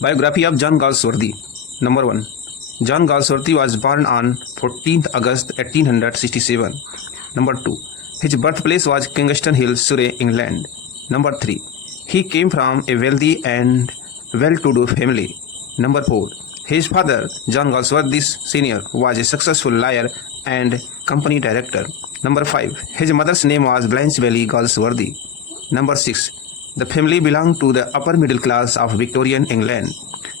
Biography of John Galsworthy. Number 1. John Galsworthy was born on 14th August 1867. Number 2. His birthplace was Kingston Hill, Surrey, England. Number 3. He came from a wealthy and well-to-do family. Number 4. His father, John Galsworthy Sr., was a successful lawyer and company director. Number 5. His mother's name was Blanche Bailey Galsworthy. Number 6. The family belonged to the upper middle class of Victorian England.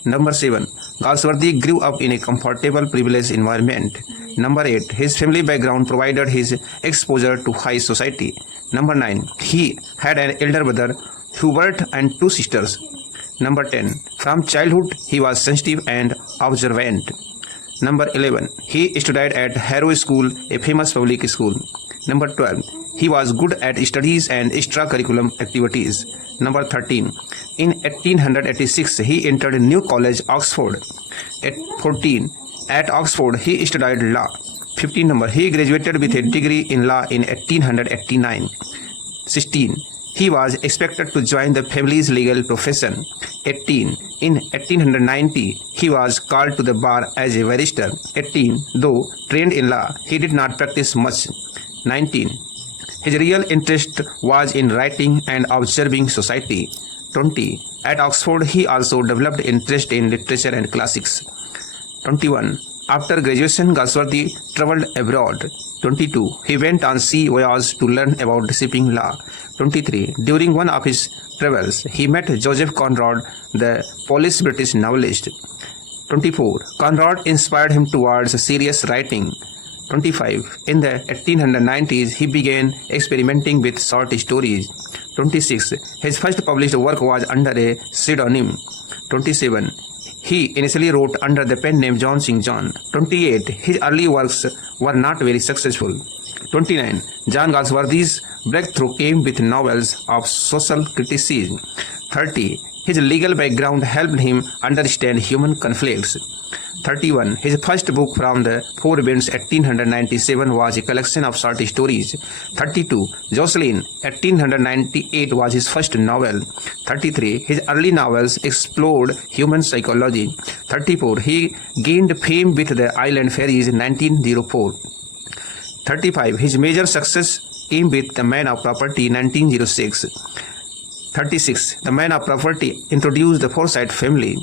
Number 7. Galsworthy grew up in a comfortable, privileged environment. Number 8. His family background provided his exposure to high society. Number 9. He had an elder brother, Hubert, and 2 sisters. Number 10. From childhood, he was sensitive and observant. Number 11. He studied at Harrow School, a famous public school. Number 12. He was good at studies and extracurricular activities. Number 13. In 1886, he entered New College, Oxford. At 14, at Oxford, he studied law. 15 number. He graduated with a degree in law in 1889. 16. He was expected to join the family's legal profession. 18. In 1890, he was called to the bar as a barrister. 18. Though trained in law, he did not practice much. 19. His real interest was in writing and observing society. 20. At Oxford, he also developed interest in literature and classics. 21. After graduation, Galsworthy traveled abroad. 22. He went on sea voyages to learn about shipping law. 23. During one of his travels, he met Joseph Conrad, the Polish-British novelist. 24. Conrad inspired him towards serious writing. 25. In the 1890s, he began experimenting with short stories. 26. His first published work was under a pseudonym. 27. He initially wrote under the pen name John St. John. 28. His early works were not very successful. 29. John Galsworthy's breakthrough came with novels of social criticism. 30. His legal background helped him understand human conflicts. 31. His first book from the Four Winds 1897 was a collection of short stories. 32. Jocelyn 1898 was his first novel. 33. His early novels explored human psychology. 34. He gained fame with the Island Fairies in 1904. 35. His major success came with The Man of Property 1906. 36. The Man of Property introduced the Forsyte family.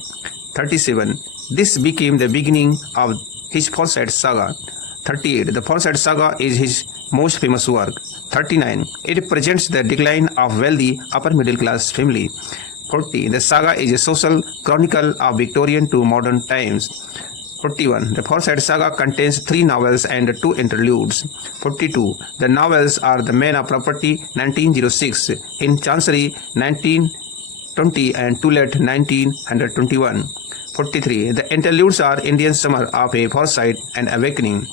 37. This became the beginning of his Forsyte Saga. 38. The Forsyte Saga is his most famous work. 39. It presents the decline of wealthy upper middle class family. 40. The saga is a social chronicle of Victorian to modern times. 41. The Forsyte Saga contains 3 novels and 2 interludes. 42. The novels are The Man of Property 1906, In Chancery 1920 and Too Late 1921. 43. The interludes are Indian Summer of a Forsyte and Awakening.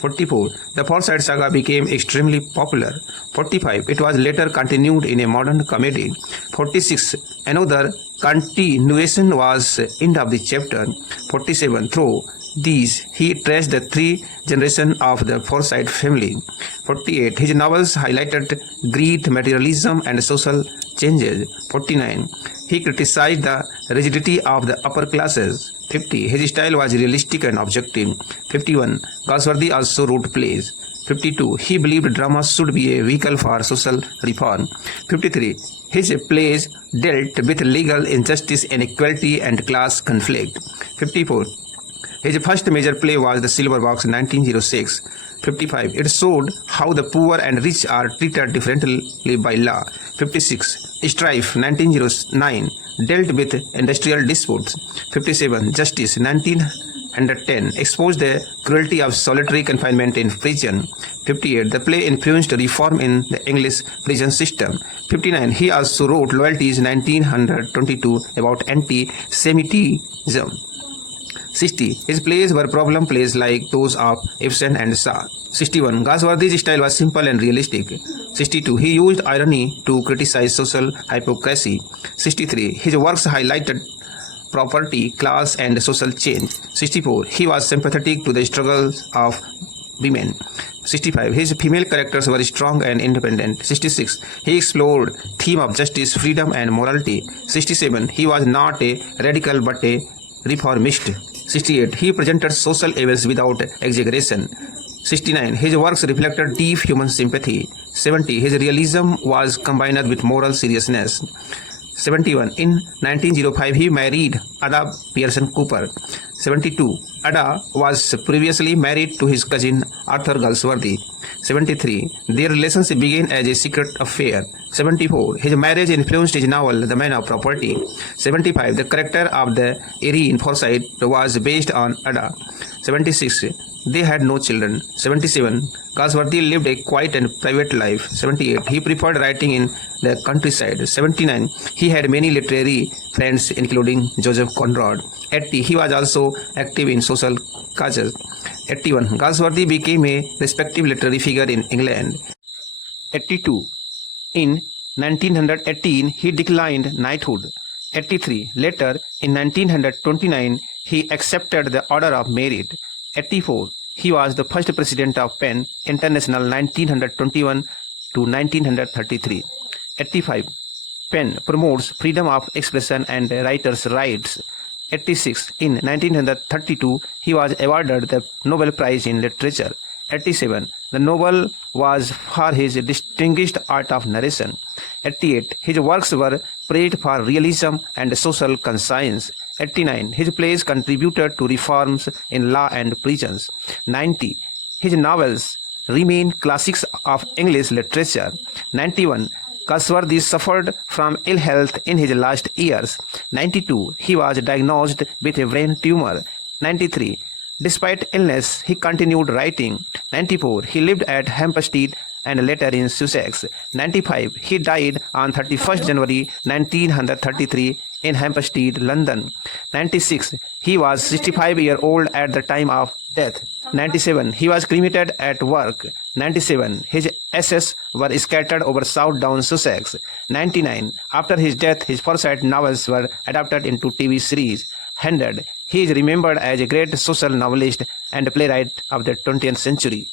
44. The Forsyte Saga became extremely popular. 45. It was later continued in a modern comedy. 46. Another continuation was end of the chapter. 47. Through these, he traced the 3 generations of the Forsyte family. 48. His novels highlighted greed, materialism, and social changes. 49. He criticized the rigidity of the upper classes. 50. His style was realistic and objective. 51. Galsworthy also wrote plays. 52. He believed drama should be a vehicle for social reform. 53. His plays dealt with legal injustice, inequality, and class conflict. 54. His first major play was The Silver Box 1906. 55. It showed how the poor and rich are treated differently by law. 56. Strife 1909 dealt with industrial disputes. 57. Justice 1910 exposed the cruelty of solitary confinement in prison. 58. The play influenced reform in the English prison system. 59. He also wrote Loyalties 1922 about anti-Semitism. 60. His plays were problem plays like those of Ibsen and Shaw. 61. Galsworthy's style was simple and realistic. 62. He used irony to criticize social hypocrisy. 63. His works highlighted property, class, and social change. 64. He was sympathetic to the struggles of women. 65. His female characters were strong and independent. 66. He explored theme of justice, freedom and morality. 67. He was not a radical but a reformist. 68. He presented social evils without exaggeration. 69. His works reflected deep human sympathy. 70. His realism was combined with moral seriousness. 71. In 1905, he married Ada Pearson Cooper. 72. Ada was previously married to his cousin Arthur Galsworthy. 73. Their relationship began as a secret affair. 74. His marriage influenced his novel The Man of Property. 75. The character of the Erin Forsyte was based on Ada. 76. They had no children. 77. Galsworthy lived a quiet and private life. 78. He preferred writing in the countryside. 79. He had many literary friends including Joseph Conrad. 80. He was also active in social causes. 81. Galsworthy became a respected literary figure in England. 82. In 1918, he declined knighthood. 83. Later, in 1929, he accepted the Order of Merit. 84. He was the first president of PEN International 1921 to 1933. 85. PEN promotes freedom of expression and writers' rights. 86. In 1932, he was awarded the Nobel Prize in Literature. 87. The Nobel was for his distinguished art of narration. 88. His works were praised for realism and social conscience. 89. His plays contributed to reforms in law and prisons. 90. His novels remain classics of English literature. 91. Galsworthy suffered from ill health in his last years. 92. He was diagnosed with a brain tumor. 93. Despite illness, he continued writing. 94. He lived at Hampstead and later in Sussex. 95. He died on 31st January 1933 in Hampstead, London. 96. He was 65 years old at the time of death. 97. He was cremated at work. 97. His ashes were scattered over Southdown, Sussex. 99. After his death, his Forsyte novels were adapted into TV series. 100. He is remembered as a great social novelist and playwright of the 20th century.